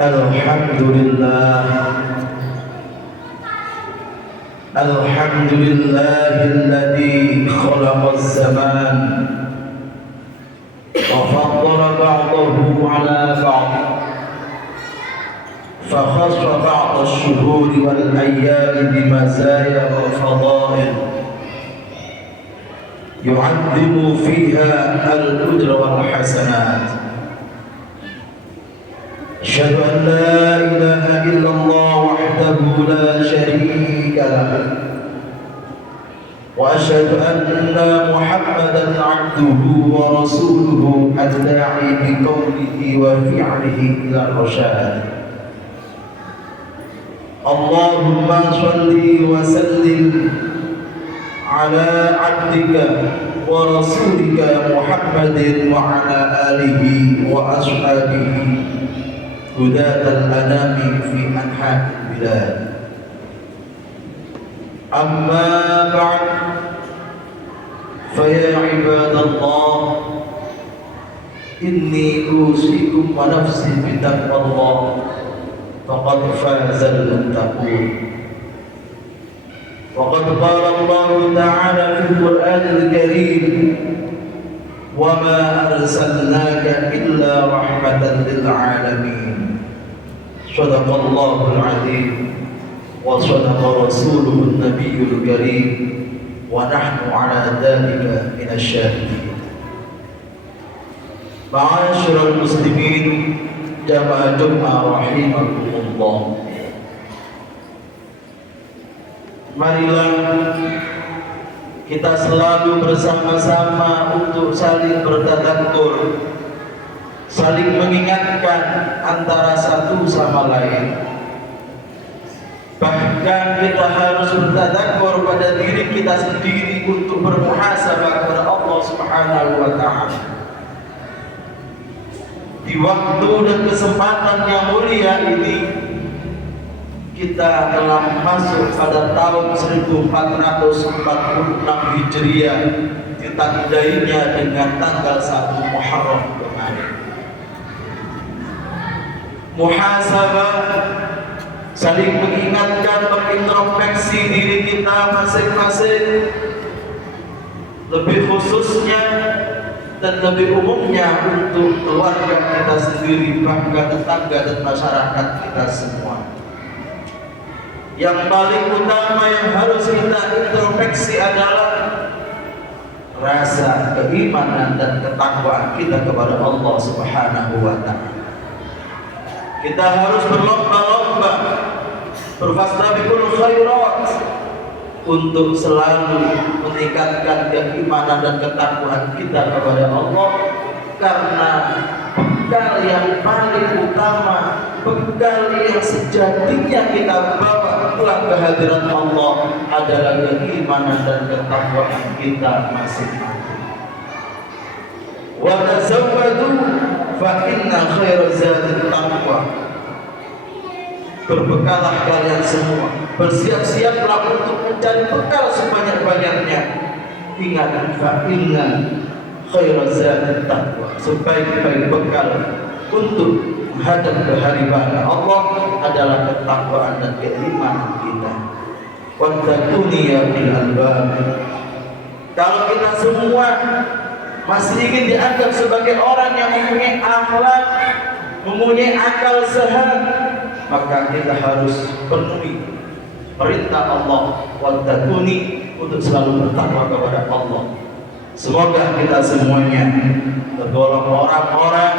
الحمد لله الحمد لله الذي خلق الزمان وفضل بعضه على بعض فخص بعض الشهور والأيام بمزايا وفضائل يعظم فيها الأجر والحسنات. أشهد أن لا إله إلا الله وحده لا شريك له وأشهد أن محمدا عبده ورسوله الداعي بقوله وفعله إلى الرشاد. اللهم صل وسلم على عبدك ورسولك محمد وعلى آله وأصحابه هداة الأنام في أنحاء البلاد. أما بعد فيا عباد الله إني أوصيكم ونفسي بتقوى الله فقد فاز المتقون. وقد قال الله تعالى في القرآن الكريم وما أرسلناك إلا رحمة للعالمين. صدق الله العظيم وصدق رسوله النبي الكريم ونحن على ذلك من الشاهدين. معاشر المسلمين jamaah Jumat rahimahumullah, marilah kita selalu bersama-sama untuk saling bertadabur, saling mengingatkan antara satu sama lain. Bahkan kita harus bertadabur pada diri kita sendiri untuk bermuhasabah kepada Allah Subhanahu wa Ta'ala. Di waktu dan kesempatan yang mulia ini kita telah masuk pada tahun 1446 Hijriah, ditandainya dengan tanggal 1 Muharram kemarin. Muhasabah, saling mengingatkan, mengintrospeksi diri kita masing-masing, lebih khususnya dan lebih umumnya untuk keluarga kita sendiri, bahkan tetangga dan masyarakat kita semua. Yang paling utama yang harus kita introspeksi adalah rasa keimanan dan ketakwaan kita kepada Allah Subhanahu wa Ta'ala. Kita harus berlomba-lomba, berfastabiqul khairat, untuk selalu meningkatkan keimanan dan ketakwaan kita kepada Allah, karena bekal yang paling utama, bekal yang sejatinya kita bawa pulang ke hadirat Allah adalah keimanan dan ketakwaan kita masing-masing. Wa tazawwadu fa inna khairaz zadi taqwa. Berbekalah kalian semua, bersiap-siaplah untuk mencari bekal sebanyak-banyaknya. Ingat, fa inna khairaz zadi taqwa, sebaik-baik bekal untuk menghadap ke hari bala Allah adalah ketakwaan dan keimanan kita. Wattaquni ya bil albab. Kalau kita semua masih ingin dianggap sebagai orang yang mempunyai akhlak, mempunyai akal sehat, maka kita harus penuhi perintah Allah, wattaquni, untuk selalu bertakwa kepada Allah. Semoga kita semuanya tergolong orang-orang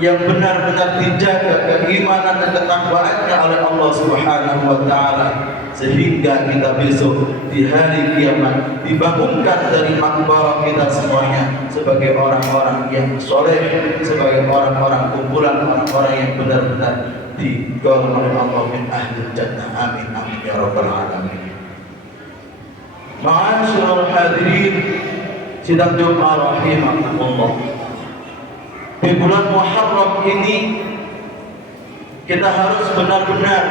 yang benar-benar dijaga keimanan dan ketakwaannya oleh Allah Subhanahu wa Ta'ala, sehingga kita besok di hari kiamat dibangunkan dari makbarah kita semuanya sebagai orang-orang yang soleh, sebagai orang-orang kumpulan orang-orang yang benar-benar digolong oleh Allah min ahli jannah. Amin amin ya rabbal alamin. Ma'asyiral hadirin sidang Jumat rahimahumullah, di bulan Muharram ini kita harus benar-benar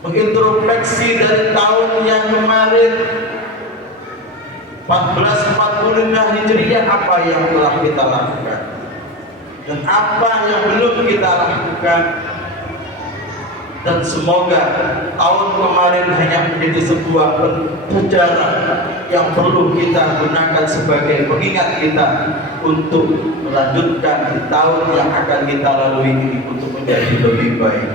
mengintrospeksi dari tahun yang kemarin 1445 Hijriah, apa yang telah kita lakukan. dan apa yang belum kita lakukan. Dan semoga tahun kemarin hanya menjadi sebuah sejarah yang perlu kita gunakan sebagai pengingat kita untuk melanjutkan di tahun yang akan kita lalui ini untuk menjadi lebih baik.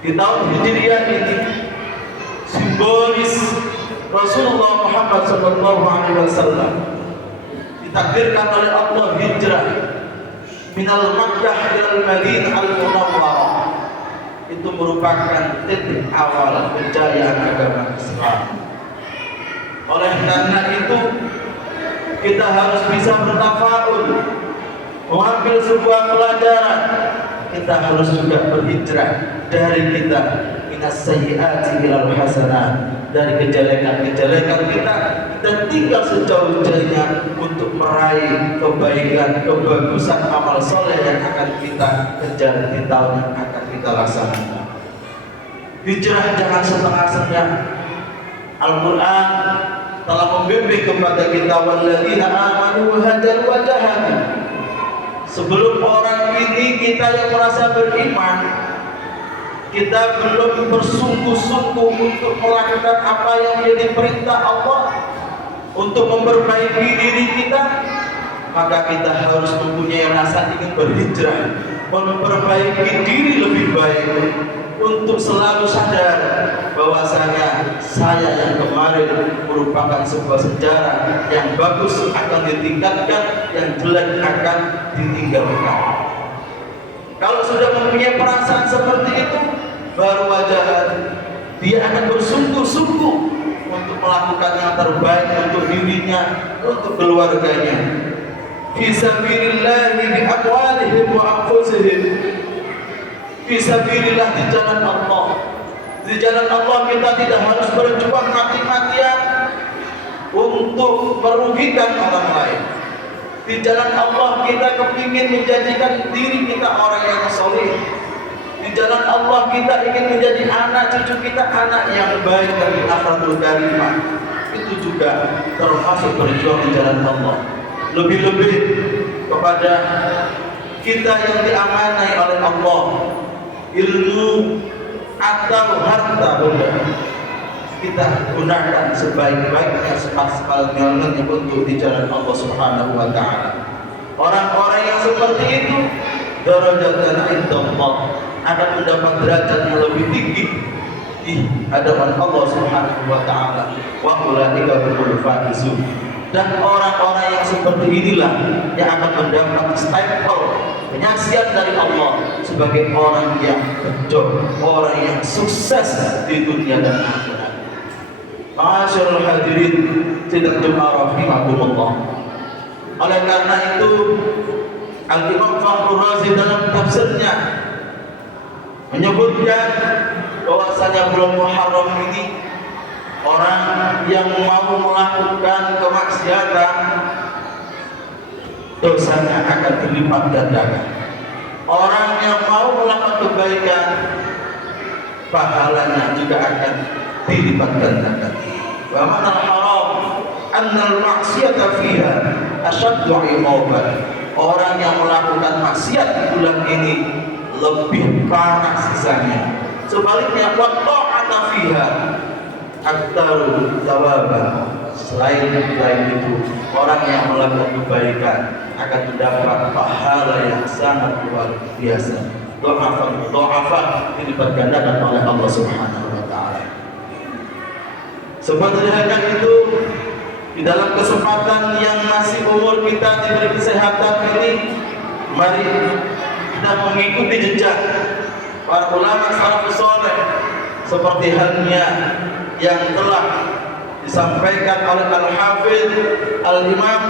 Di tahun Hijriah ini simbolis Rasulullah Muhammad SAW ditakdirkan oleh Allah hijrah minal Makkah ilal Madinah al-Munawwarah. Itu merupakan titik awal kejayaan agama Islam. Oleh karena itu kita harus bisa bertafaul, mengambil sebuah pelajaran. Kita harus juga berhijrah dari kita minas sayyiati ilal hasanah, dari kejelekan-kejelekan kita dan tinggal sejauh-jauhnya untuk meraih kebaikan, kebagusan amal soleh yang akan kita kejar di tahun yang akan kita laksanakan. Hijrah jangan setengah-setengah. Al-Quran telah membimbing kepada kita walladzina amanu wa hajaru wa jahadu. Sebelum orang ini kita yang merasa beriman, kita belum bersungguh-sungguh untuk melakukan apa yang menjadi perintah Allah, untuk memperbaiki diri kita, maka kita harus mempunyai rasa ingin berhijrah, memperbaiki diri lebih baik, untuk selalu sadar bahwasanya saya yang kemarin merupakan sebuah sejarah yang bagus akan ditingkatkan, yang jelek akan ditinggalkan. Kalau sudah mempunyai perasaan seperti itu, baru wajah dia akan bersungguh-sungguh untuk melakukan yang terbaik untuk dirinya, untuk keluarganya. Fi sabilillah bi amwalihim wa anfusihim. Fi sabilillah, di jalan Allah. Di jalan Allah kita tidak harus berjuang mati-matian untuk merugikan orang lain. Di jalan Allah kita kepingin menjadikan diri kita orang yang soleh. Di jalan Allah kita ingin menjadi anak cucu kita anak yang baik dari akhlakul karimah. Itu juga termasuk berjuang di jalan Allah. Lebih-lebih kepada kita yang diamanai oleh Allah, ilmu atau harta benda, kita gunakan sebaik-baiknya, semal-semalnya untuk di jalan Allah Subhanahu wa Ta'ala. Orang-orang yang seperti itu darajatan indallah, akan mendapat derajat yang lebih tinggi di hadapan Allah Subhanahu wa Ta'ala. Wa ulaika humul faizun. Dan orang-orang yang seperti inilah yang akan mendapat stempel penyaksian dari Allah sebagai orang yang bejo, orang yang sukses di dunia dan akhirat. Ma'asyiral hadirin sidang Jumat rahimakumullah. Oleh karena itu Al-Imam Fakhrul Razi dalam tafsirnya menyebutkan bahwasanya bulan Muharram ini orang yang mau melakukan kemaksiatan dosanya akan dilipat gandakan. Orang yang mau melakukan kebaikan pahalanya juga akan dilipat gandakan. Wa manal haram annal ma'siyata fiha asyaddu 'iqaban. Orang yang melakukan maksiat di bulan ini lebih parah sisanya. Sebaliknya wa ta'ata fiha aktaru thawaban. Selain itu, orang yang melakukan kebaikan akan mendapat pahala yang sangat luar biasa. Do'afan dilipat gandakan oleh Allah Subhanahu wa Ta'ala. Seperti halnya itu, di dalam kesempatan yang masih umur kita diberi kesehatan ini, mari kita mengikuti jejak para ulama salafus saleh seperti halnya yang telah disampaikan oleh Al-Hafidz Al-Imam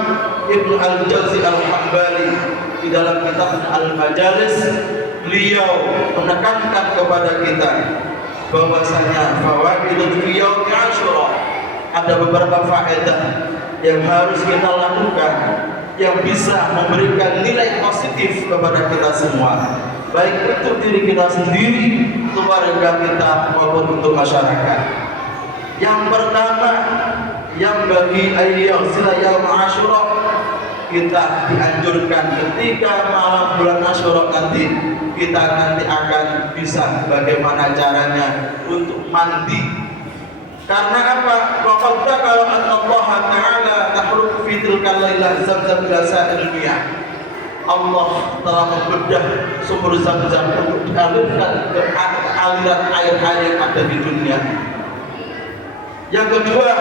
Ibnu Al-Jauzi Al-Hambali di dalam kitab Al-Majalis. Beliau menekankan kepada kita bahwasanya fawaidul yaumi Asyura, ada beberapa faedah yang harus kita lakukan yang bisa memberikan nilai positif kepada kita semua, baik untuk diri kita sendiri, keluarga kita maupun untuk masyarakat. Yang pertama, yang bagi ayyam sila yaum Asyura, kita dianjurkan ketika malam bulan Asyura nanti kita nanti akan bisa bagaimana caranya untuk mandi. Karena apa? Qad dzakara anna Allah Ta'ala tahruqu fi tilkal lailah zamzam ila sa'il miyah. Allah telah membedah sumur Zam-Zam untuk dialirkan ke aliran air-air yang ada di dunia. Yang kedua,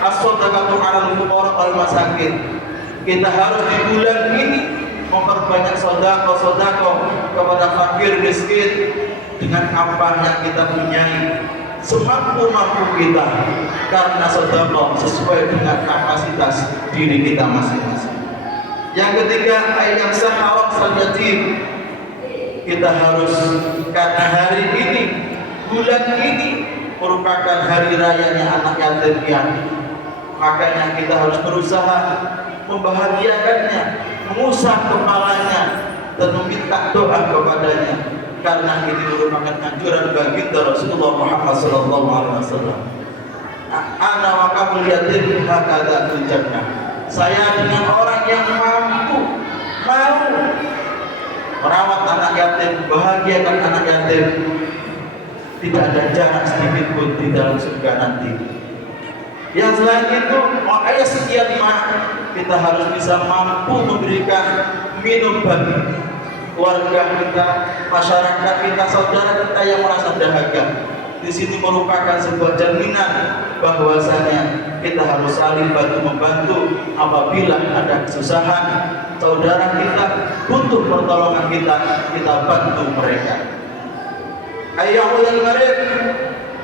as-shadaqatu 'alal fuqara wal masakin. Kita harus di bulan ini memperbanyak sedekah kepada fakir miskin dengan apa yang kita punyai, semampu-mampu kita, karena sedekah sesuai dengan kapasitas diri kita masing-masing. Yang ketiga, ayat sahawat yatim. Kita harus, karena hari ini, bulan ini merupakan hari rayanya anak yatim piatu, makanya kita harus berusaha membahagiakannya, mengusap kepalanya, dan meminta doa kepadanya, karena ini merupakan anjuran baginda Rasulullah Muhammad SAW. Ana wa qabul yatim hakadha fil jannah. Saya dengan orang yang mampu mau merawat anak yatim, bahagiakan anak yatim, tidak ada jarak sedikit pun di dalam surga nanti. Yang selain itu, ayat sekian kita harus bisa mampu memberikan minum bagi keluarga kita, masyarakat kita, saudara kita yang merasa dahaga. Di sini merupakan sebuah jaminan bahwasanya kita harus saling bantu membantu apabila ada kesusahan saudara kita butuh pertolongan kita bantu mereka. Ayyuhal gharib,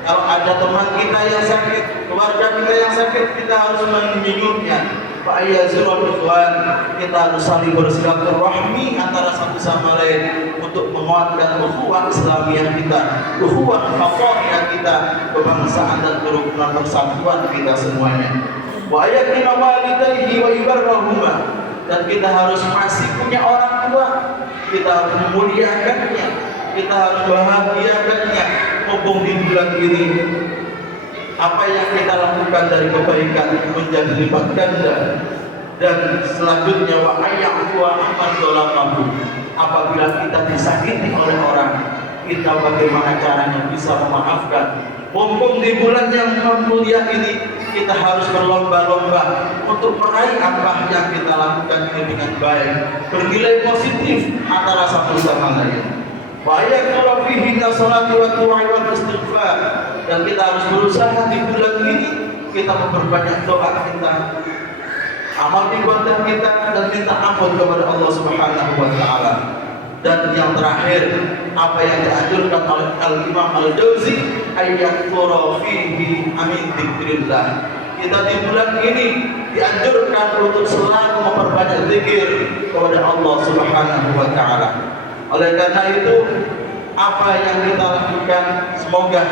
kalau ada teman kita yang sakit, keluarga kita yang sakit, kita harus menjenguknya. Pak Ayyazul Ikhwan, kita harus saling bersilaturahmi antara satu sama lain untuk menguatkan ukhuwah Islamiyah kita, ukhuwah haqaiqiyah kita, kebangsaan dan kerukunan persatuan kita semuanya. Wa ayatina walidayhi wa ibarrahuma, dan kita harus masih punya orang tua, kita harus memuliakannya, kita harus bahagiakannya. Mumpung di bulan ini apa yang kita lakukan dari kebaikan menjadi lipat ganda. Dan selanjutnya wa ayyahu wa amman dzalamahu, apabila kita disakiti oleh orang, kita bagaimana caranya bisa memaafkan. Mumpung di bulan yang mulia ini kita harus berlomba-lomba untuk meraih apa yang kita lakukan ini dengan baik, bernilai positif antara satu sama lain. Wa ayyahu fihi salatu wa du'a wa istighfar, dan kita harus berusaha di bulan ini kita memperbanyak doa kita, amal ibadah kita, dan minta ampun kepada Allah Subhanahu wa Ta'ala. Dan yang terakhir, apa yang dianjurkan oleh Al-Imam Al-Jauzi, ayyakthura fihi amin dzikrillah. Kita di bulan ini dianjurkan untuk selalu memperbanyak zikir kepada Allah Subhanahu wa Ta'ala. Oleh karena itu, apa yang kita lakukan semoga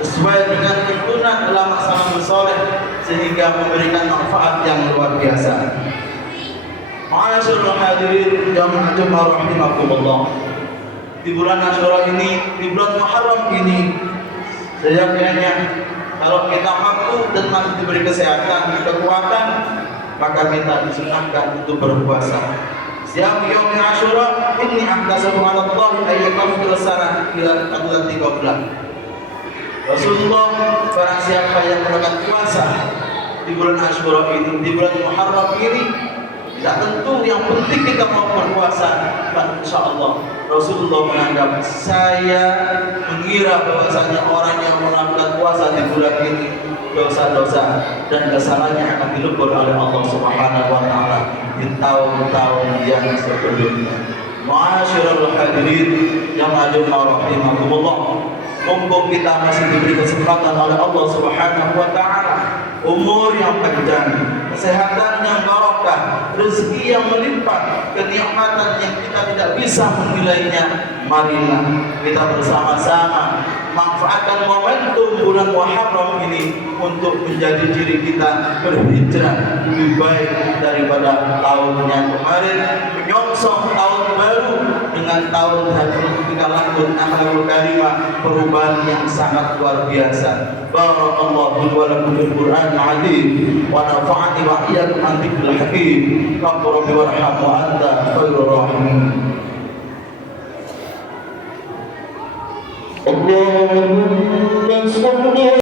sesuai dengan tuntunan ulama salafus saleh sehingga memberikan manfaat yang luar biasa. Ma'asyiral hadirin jamaah Jumat rahimakumullah. Di bulan Asyura ini, di bulan Muharram ini, seyogyanya kalau kita mampu dan masih diberi kesehatan, kekuatan, maka kita disunahkan untuk berpuasa. Siam yaum Asyura inni ahdasahu 'ala Allah ayyakafir sana ila allati qabla. Rasulullah, barang siapa yang melakukan puasa di bulan Asyura ini, di bulan Muharram ini, tidak tentu yang penting kita mau berpuasa, dan insyaallah Rasulullah menganggap, saya mengira bahwasanya orang yang melakukan puasa di bulan ini dosa-dosa dan kesalahannya akan dilebur oleh Allah Subhanahu wa Ta'ala di tahun-tahun yang sebelumnya. Ma'asyiral hadirin yang rahimakumullah, mumpung kita masih diberi kesempatan oleh Allah Subhanahu wa Ta'ala, umur yang panjang, kesehatan yang barokah, rezeki yang melimpah, kenikmatan yang kita tidak bisa menilainya, marilah kita bersama-sama manfaatkan momentum bulan Muharram ini untuk menjadi diri kita berhijrah lebih baik daripada tahun yang kemarin, menyongsong tahun baru dengan tahun kita lakukan akhlakul karimah, perubahan yang sangat luar biasa. Barakallahu wa lakum fil Qur'an al-azim wa nafa'ani wa iyyakum an dzikril hakim. Rabbi warham wa anta khairur rahimin. Allahumma shalli